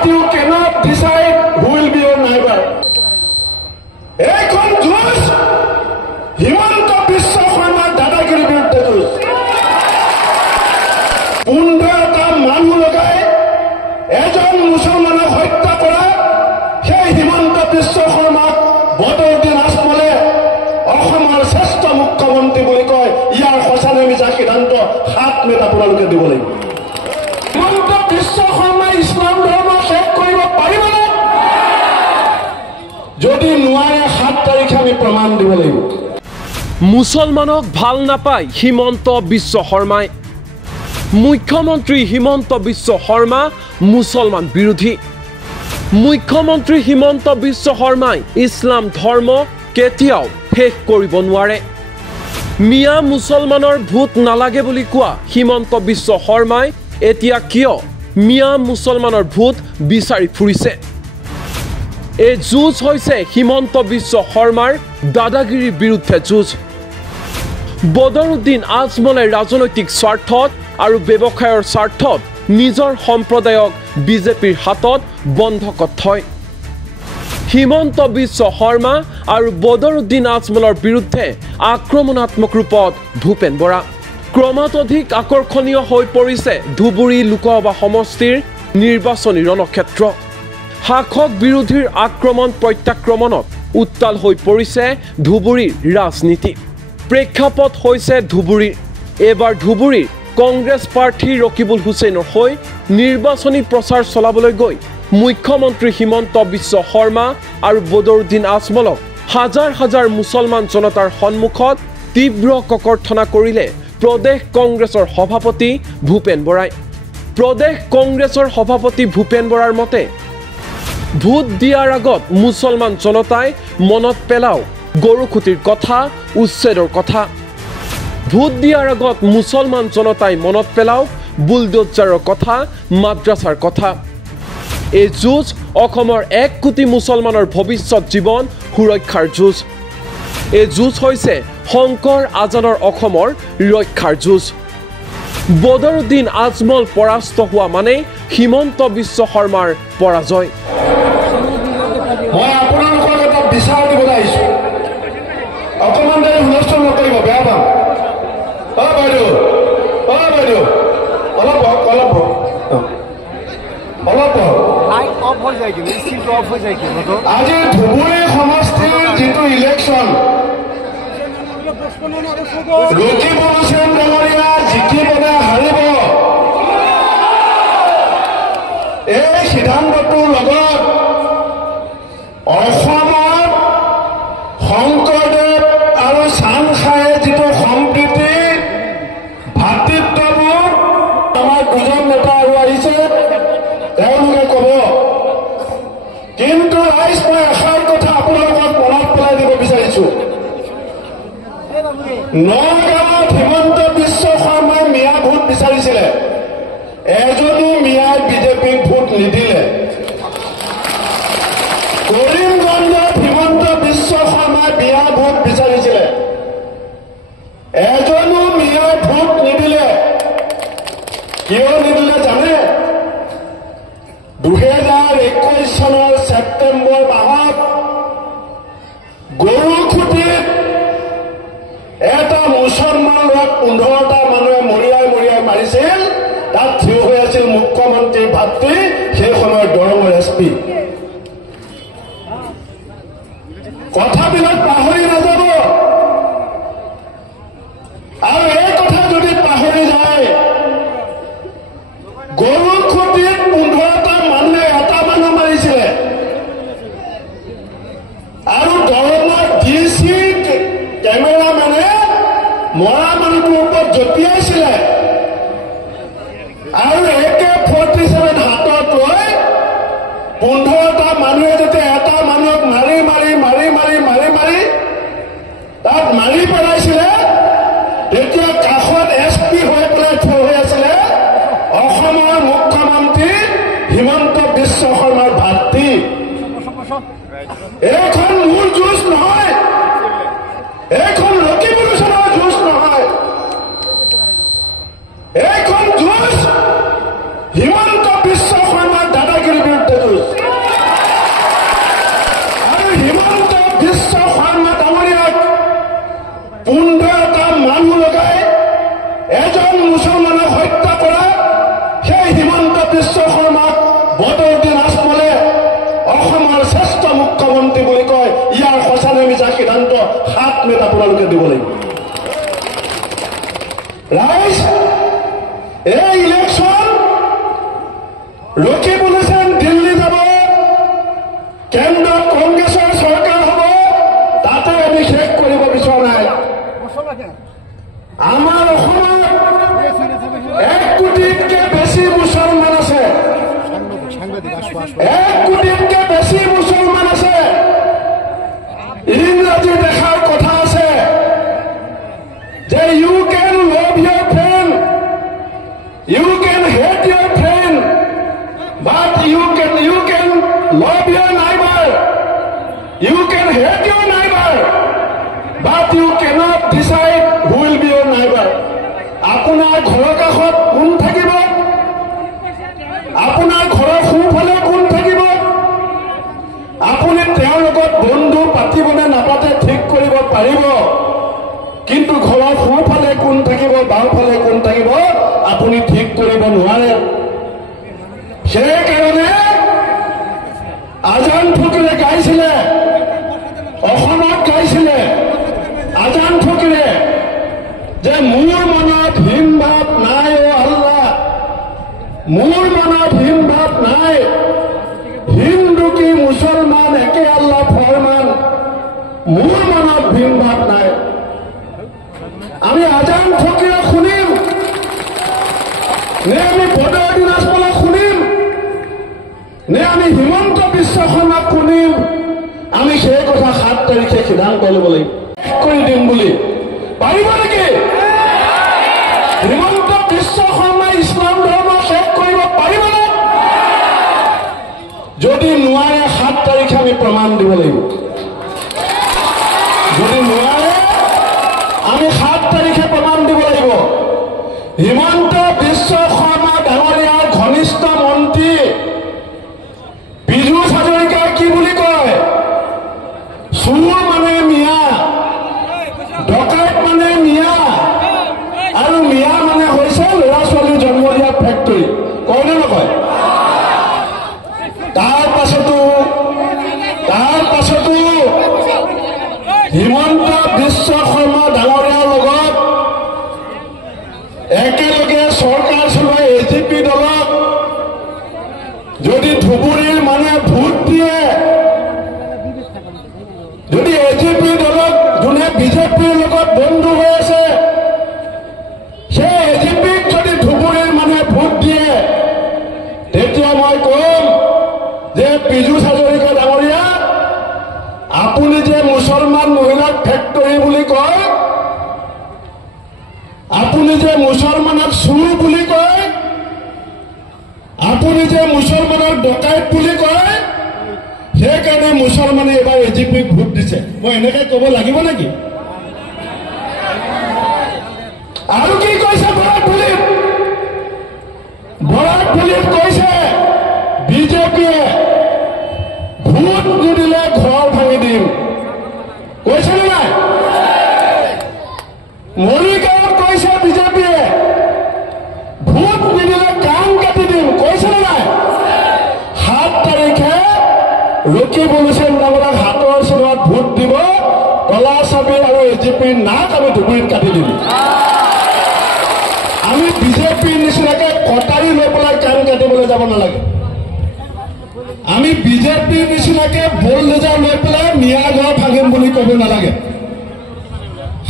but you cannot decide who will be your neighbor. Ekon juice, Himanta Biswa Sarma dadagiri biruddhe juice. 15টা মানুহ লগাই এজন মুছলমানক হত্যা কৰা সেই হিমন্ত বিশ্ব শৰ্মাক বদৰুদ্দিন আজমলে অসমৰ শ্ৰেষ্ঠ মুখ্যমন্ত্ৰী বুলি কয়। ইয়াৰ সঁচানে মিছা সিদ্ধান্ত 7 মেত আপোনালোকে দিব লাগিব। হিমন্ত বিশ্ব শৰ্মাই ইছলাম ধৰ্ম শেষ কৰিব পাৰিবনে? যদি নোৱাৰে 7 তাৰিখে আমি প্ৰমাণ দিব লাগিব। মুছলমানক ভাল নাপায় হিমন্ত বিশ্ব শৰ্মাই। মুখ্যমন্ত্ৰী হিমন্ত বিশ্ব শৰ্মা মুছলমান বিৰোধী। মুখ্যমন্ত্ৰী হিমন্ত বিশ্ব শৰ্মাই ইছলাম ধৰ্ম কেতিয়াও শেষ কৰিব নোৱাৰে। মিয়া মুছলমানৰ ভূত নালাগে বুলি কোৱা হিমন্ত বিশ্ব শৰ্মাই এতিয়া কিয় মিয়া মুছলমানৰ ভূত বিচাৰি ফুৰিছে? এই যুঁজ হৈছে হিমন্ত বিশ্ব শৰ্মাৰ দাদাগিৰিৰ বিৰুদ্ধে যুঁজ। বদৰুদ্দিন আজমলে ৰাজনৈতিক স্বাৰ্থত আৰু ব্যৱসায়ৰ স্বাৰ্থত নিজৰ সম্প্ৰদায়ক বিজেপিৰ হাতত বন্ধকত থয়। হিমন্ত বিশ্ব শৰ্মা আৰু বদৰুদ্দিন আজমলৰ বিৰুদ্ধে আক্ৰমণাত্মক ৰূপত ভূপেন বৰা। ক্ৰমাৎ অধিক আকৰ্ষণীয় হৈ পৰিছে ধুবুৰী লোকসভা সমষ্টিৰ নিৰ্বাচনী ৰণক্ষেত্ৰ। শাসক বিৰোধীৰ আক্ৰমণ প্ৰত্যাক্ৰমণত উত্তাল হৈ পৰিছে ধুবুৰীৰ ৰাজনীতি। প্ৰেক্ষাপট হৈছে ধুবুৰীৰ। এইবাৰ ধুবুৰীৰ কংগ্ৰেছ প্ৰাৰ্থী ৰকিবুল হুছেইনৰ হৈ নিৰ্বাচনী প্ৰচাৰ চলাবলৈ গৈ মুখ্যমন্ত্ৰী হিমন্ত বিশ্ব শৰ্মা আৰু বদৰুদ্দিন আজমলক হাজাৰ হাজাৰ মুছলমান জনতাৰ সন্মুখত তীব্ৰ ককৰ্থনা কৰিলে প্ৰদেশ কংগ্ৰেছৰ সভাপতি ভূপেন বৰাই। প্ৰদেশ কংগ্ৰেছৰ সভাপতি ভূপেন বৰাৰ মতে ভোট দিয়াৰ আগত মুছলমান জনতাই মনত পেলাওক গৰুখুটিৰ কথা, উচ্ছেদৰ কথা। ভোট দিয়াৰ আগত মুছলমান জনতাই মনত পেলাওক বুলডোজাৰৰ কথা, মাদ্ৰাছাৰ কথা। এই যুঁজ অসমৰ 1 কোটি মুছলমানৰ ভৱিষ্যত জীৱন সুৰক্ষাৰ যুঁজ। এই যুঁজ হৈছে শংকৰ আজানৰ অসমৰ ৰক্ষাৰ যুঁজ। বদৰুদ্দিন আজমল পৰাস্ত হোৱা মানে হিমন্ত বিশ্ব শৰ্মাৰ পৰাজয়। মই আপোনালোকক এটা বিচাৰ দিবলৈ আহিছোঁ। অকণমান দেৰি হুলস্থুল নকৰিব, বেয়া পাম। বাইদেউ আজি ধুবুৰী সমষ্টিৰ যিটো ইলেকশ্যন, ৰকিবুল হুছেইন ডাঙৰীয়া জিকিবনে হাৰিব, এই সিদ্ধান্তটোৰ লগত অসমৰ শংকৰদেৱ আৰু চাংখায়ে যিটো সম্প্ৰীতি, ভাতৃত্ববোধ আমাৰ 2জন নেতা আৰু আহিছে, তেওঁলোকে ক'ব। কিন্তু ৰাইজ, মই এষাৰ কথা আপোনালোকক মনত পেলাই দিব বিচাৰিছোঁ। নগাঁৱত হিমন্ত বিশ্ব শৰ্মাই মিয়া ভোট বিচাৰিছিলে, এজনো মিয়াই বিজেপিক ভোট নিদিলে। কৰিমগঞ্জত হিমন্ত বিশ্ব শৰ্মাই মিয়া ভোট বিচাৰিছিলে, এজনো মিয়াই ভোট নিদিলে। কিয় নিদিলে জানে? 2021 চনৰ ছেপ্টেম্বৰ মাহত গৰুখুটিত এটা মুছলমান ল'ৰাক 15টা মানুহে মৰিয়াই মৰিয়াই মাৰিছিল। তাত থিয় হৈ আছিল মুখ্যমন্ত্ৰীৰ ভাতৃ, সেই সময়ত দৰঙৰ SP। কথাবিলাক পাহৰি নাযাব। আৰু এই কথা যদি পাহৰি যায়, গৰুখুটিত 15টা মানুহে এটা মানুহ মাৰিছিলে আৰু দৰঙৰ DC কেমেৰামেনে মৰা মানুহটোৰ ওপৰত জঁপিয়াইছিলে আৰু AK-47 হাতত লৈ 15টা মানুহে যেতিয়া এটা মানুহক মাৰি মাৰি মাৰি মাৰি মাৰি মাৰি তাত মাৰি পেলাইছিলে, তেতিয়া কাষত SP হৈ পেলাই থিয় হৈ আছিলে অসমৰ মুখ্যমন্ত্ৰী হিমন্ত বিশ্ব শৰ্মাৰ ভাতৃ। এইখন মোৰ যুঁজ নহয়, এইখন ৰকিবুল হুছেইনৰ যুঁজ নহয়, এইখন যুঁজ হিমন্ত বিশ্ব শৰ্মাৰ দাদাগিৰিৰ বিৰুদ্ধে বিশ্ব শৰ্মাক বদৰুদ্দিন আজমলে অসমৰ শ্ৰেষ্ঠ মুখ্যমন্ত্ৰী বুলি কয়, ইয়াৰ সঁচা নে মিছা সিদ্ধান্ত 7 মেত আপোনালোকে দিব লাগিব। ৰাইজ, এই ইলেকশ্যন ৰখিবলৈ যেন দিল্লী যাব, কেন্দ্ৰত কংগ্ৰেছৰ চৰকাৰ হ'ব, তাতে আমি শেষ কৰিব বিচৰা নাই। আমাৰ অসমত 1 কোটিতকৈ বেছি মুছলমান আছে, 1 কোটিতকৈ বেছি মুছলমান আছে। ইংৰাজী দেখাৰ কথা আছে যে you can love your friend, you can hate your friend, but you can love your neighbour, you can hate your neighbour, but you cannot decide who will be your neighbour. আপোনাৰ ঘৰৰ কাষত কোন থাকিব, আপোনাৰ ঘৰৰ সোঁফালে কোন থাকিব, আপুনি তেওঁৰ লগত বন্ধু পাতিবনে নাপাতে ঠিক কৰিব পাৰিব, কিন্তু ঘৰৰ সোঁফালে কোন থাকিব, বাওঁফালে কোন থাকিব আপুনি ঠিক কৰিব নোৱাৰে। সেইকাৰণে আজান ফকীৰে গাইছিলে, অসমত গাইছিলে আজান ফকীৰে যে মোৰ মনত হীন ভাৱ নাই অ আল্লাহ, মোৰ মনত হীন ভাৱ নাই, হিন্দু কি মুছলমান একে আল্লাহ ফৰমান, মোৰ মনত হীন ভাৱ নাই। আমি আজান ফকীৰক শুনিম নে আমি বদৰুদ্দিন আজমলক শুনিম নে আমি হিমন্ত বিশ্ব শৰ্মাক শুনিম, আমি সেই কথা 7 তাৰিখে সিদ্ধান্ত ল'ব লাগিব। কৰি দিম বুলি পাৰিব নেকি? হিমন্ত বিশ্ব শৰ্মাই ইছলাম ধৰ্ম শেষ কৰিব পাৰিবনে? যদি নোৱাৰে 7 তাৰিখে আমি প্ৰমাণ দিব লাগিব। যদি নোৱাৰে আমি 7 তাৰিখে প্ৰমাণ দিব লাগিব। হিমন্ত বিশ্ব শৰ্মা ডাঙৰীয়াৰ ঘনিষ্ঠ মন্ত্ৰী পীযুষ হাজৰিকাই কি বুলি কয়? চুৰ মানে মিয়া, ডকাইত মানে মিয়া, আৰু মিয়া মানে হৈছে ল'ৰা ছোৱালী জন্ম দিয়া ফেক্টৰী। কয় নে নকয়? তাৰ পাছতো হিমন্ত বিশ্ব শৰ্মা ডাঙৰীয়াৰ লগত একেলগে চৰকাৰ চলোৱা AGP দলক যদি ধুবুৰীৰ মানুহে ভোট দিয়ে, যদি AGP দলক যোনে বিজেপিৰ লগত বন্ধু হৈ আছে, সেই AGPক যদি ধুবুৰীৰ মানুহে ভোট দিয়ে, তেতিয়া মই কম যে পীযুষ হাজৰিকা ডাঙৰীয়া, আপুনি যে মুছলমান মহিলাক ফেক্টৰী বুলি কয়, আপুনি যে মুছলমানক চুৰ বুলি কয়, আপুনি যে মুছলমানক ডকাইত বুলি কয়, সেইকাৰণে মুছলমানে এবাৰ AGPক ভোট দিছে। মই এনেকে ক'ব লাগিব নেকি? আৰু কি কৈছে বৰাক পুলিত কৈছে বিজেপিয়ে ভোট নিদিলে ঘৰ ভাঙি দিম, কৈছে নে নাই? মৰিগাঁৱত কৈছে বিজেপিয়ে ভোট নিদিলে কাণ কাটি দিম, কৈছে নে নাই? 7 তাৰিখে ৰকিব হুছেইন ডাঙৰীয়াক হাতৰ চিনত ভোট দিব, কলা চাবি আৰু AGPৰ নাক আমি ধুবুৰীত কাটি দিম। আমি বিজেপিৰ নিচিনাকে কটাৰী লৈ পেলাই কাণ কাটিবলৈ যাব নালাগে। আমি বিজেপিৰ নিচিনাকে বুলডোজাৰ লৈ পেলাই মিয়া ঘৰ ভাঙিম বুলি ক'ব নালাগে।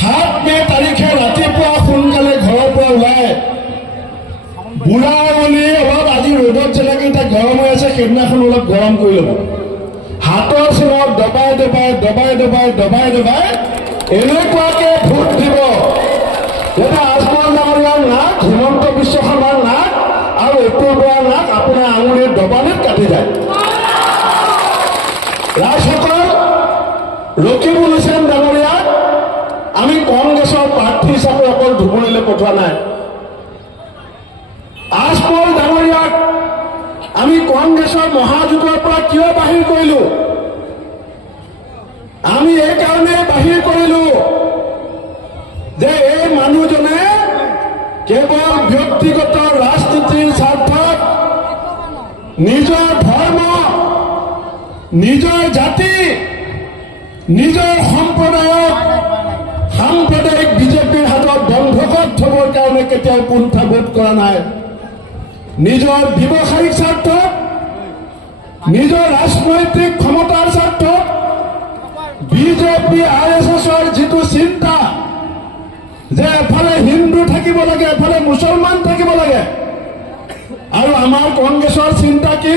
7 মে তাৰিখে ৰাতিপুৱা সোনকালে ঘৰৰ পৰা ওলাই বুঢ়া বুলি অলপ আজি ৰ'দত যেনেকৈ এতিয়া গৰম হৈ আছে, সেইদিনাখন অলপ গৰম কৰি ল'ব। হাতৰ চিনত দবাই এনেকুৱাকে ভোট দিব যাতে আজমল ডাঙৰীয়াৰ নাক, হিমন্ত বিশ্ব শৰ্মাৰ নাক আৰু অতুল বৰাৰ নাক আপোনাৰ আঙুলিৰ দবানিত কাটি যায়। ৰাইজসকল, ৰকিব হুছেইন ডাঙৰীয়াক আমি কংগ্ৰেছৰ প্ৰাৰ্থী হিচাপে অকল ধুবুৰীলৈ পঠোৱা নাই। আজমল ডাঙৰীয়াক আমি কংগ্ৰেছৰ মহাজোঁটৰ পৰা কিয় বাহিৰ কৰিলো? আমি এইকাৰণে বাহিৰ কৰিলো যে এই মানুহজনে কেৱল ব্যক্তিগত ৰাজনীতিৰ স্বাৰ্থত নিজৰ ধৰ্ম, নিজৰ জাতি, নিজৰ সম্প্ৰদায়ক সাম্প্ৰদায়িক বিজেপিৰ হাতত বন্ধকত থবৰ কাৰণে কেতিয়াও কুণ্ঠাবোধ কৰা নাই। নিজৰ ব্যৱসায়িক স্বাৰ্থত, নিজৰ ৰাজনৈতিক ক্ষমতাৰ স্বাৰ্থত বিজেপি RSSৰ যিটো চিন্তা যে এফালে হিন্দু থাকিব লাগে, এফালে মুছলমান থাকিব লাগে, আৰু আমাৰ কংগ্ৰেছৰ চিন্তা কি?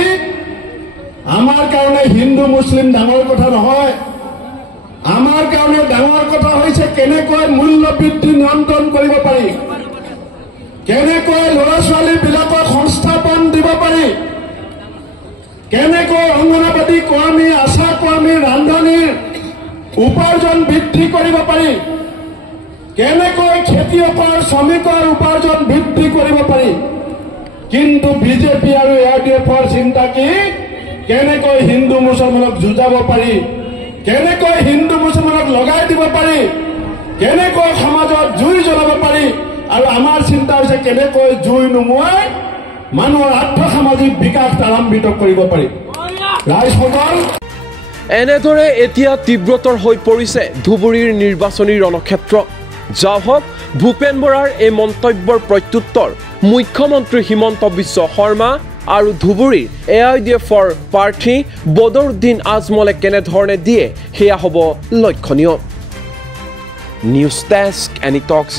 আমাৰ কাৰণে হিন্দু মুছলিম ডাঙৰ কথা নহয়। আমাৰ কাৰণে ডাঙৰ কথা হৈছে কেনেকৈ মূল্য বৃদ্ধি নিয়ন্ত্ৰণ কৰিব পাৰি, কেনেকৈ ল'ৰা ছোৱালীবিলাকক সংস্থাপন দিব পাৰি, কেনেকৈ অংগনবাদী কৰ্মী, আশা কৰ্মী, ৰান্ধনীৰ উপাৰ্জন বৃদ্ধি কৰিব পাৰি, কেনেকৈ খেতিয়কৰ শ্ৰমিকৰ উপাৰ্জন বৃদ্ধি কৰিব পাৰি। কিন্তু বিজেপি আৰু ARDFৰ চিন্তা কি? কেনেকৈ হিন্দু মুছলমানক যুঁজাব পাৰি, কেনেকৈ হিন্দু মুছলমানক লগাই দিব পাৰি, কেনেকৈ সমাজত জুই জ্বলাব পাৰি। আৰু আমাৰ চিন্তা হৈছে কেনেকৈ জুই নুমুৱাই মানুহৰ আৰ্থ-সামাজিক বিকাশ ত্বৰান্বিত কৰিব পাৰি। ৰাইজসকল, এনেদৰে এতিয়া তীব্ৰতৰ হৈ পৰিছে ধুবুৰীৰ নিৰ্বাচনী ৰণক্ষেত্ৰ। যাহওক ভূপেন বৰাৰ এই মন্তব্যৰ প্ৰত্যুত্তৰ মুখ্যমন্ত্ৰী হিমন্ত বিশ্ব শৰ্মা আৰু ধুবুৰীৰ AIDFৰ প্ৰাৰ্থী বদৰুদ্দিন আজমলে কেনেধৰণে দিয়ে সেয়া হ'ব লক্ষণীয়। নিউজ ডেস্ক, এনি টক্স।